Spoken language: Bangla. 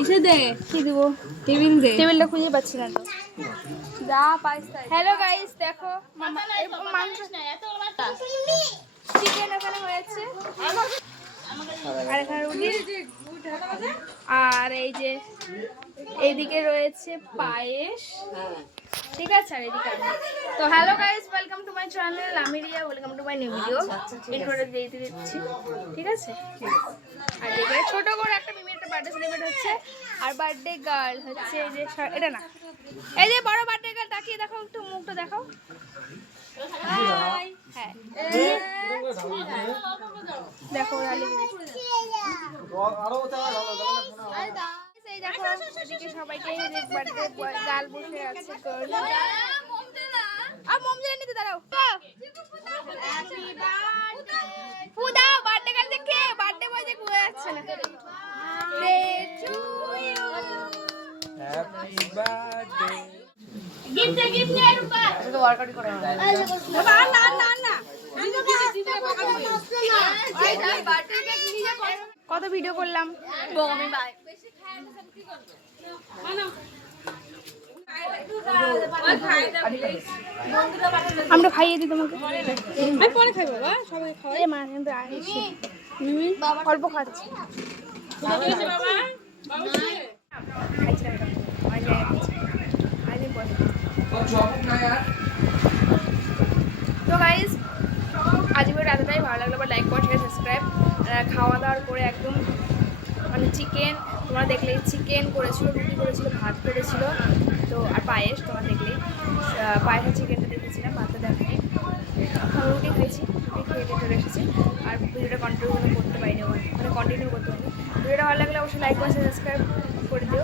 ইসে দে কি দিব টেবিল দে টেবিলটা খুঁজে পাচ্ছি না তো যা পাইস তাই হ্যালো গাইস দেখো মাংস চিকেন এখানে হয়েছে আর এখানে রুটি আর এই যে এইদিকে রয়েছে পায়েস ঠিক আছে আর এদিকে তো hello guys welcome to my channel আমি Riya welcome to my new video ইন্ট্রোটা দিয়ে দিচ্ছি ঠিক আছে আর এদিকে ছোট করে একটা মিমির একটা বার্থডে সেলিব্রেট হচ্ছে আর বার্থডে গার্ল হচ্ছে এই যে এটা না এই যে বড় বার্থডে গার্ল তাকিয়ে দেখো একটু মুখটা দেখাও হাই হ্যাঁ দেখো রালি আরো এই দেখো এদিকে সবাইকে বার্থডে গার্ল বসে আছে আর মম জানি নিতে দাঁড়াও হ্যাপি বার্থডে ফুদা বার্থডে গার্ল দেখে বার্থডে বয় দেখে হয়ে যাচ্ছে না day to you happy birthday gift দে রূপা তো ওয়ার্কআউট করে বাবা না না না কত ভিডিও করলাম বমি ভাই আমরা খাইয়ে দিই তোমাকে আমি পরে খাই বাবা সবাই খাওয়াই মা কিন্তু আসছে অল্প খাচ্ছি তো গাইস আজ ভিডিও এতটাই ভালো লাগলো বা লাইক করো শেয়ার সাবস্ক্রাইব খাওয়া দাওয়ার করে একদম মানে চিকেন তোমরা দেখলেই চিকেন করেছিল রুটি করেছিল ভাত করেছিল তো আর পায়েস তোমরা দেখলেই পায়েসের চিকেনটা দেখেছিলাম ভাতটা দেখাই রুটি খাইছি রুটি খেয়ে চলে এসেছি আর ভিডিওটা কন্টিনিউ করতে পারিনি মানে কন্টিনিউ করতে পারিনি ভিডিওটা ভালো লাগলে অবশ্যই লাইক করে সাবস্ক্রাইব করে দিও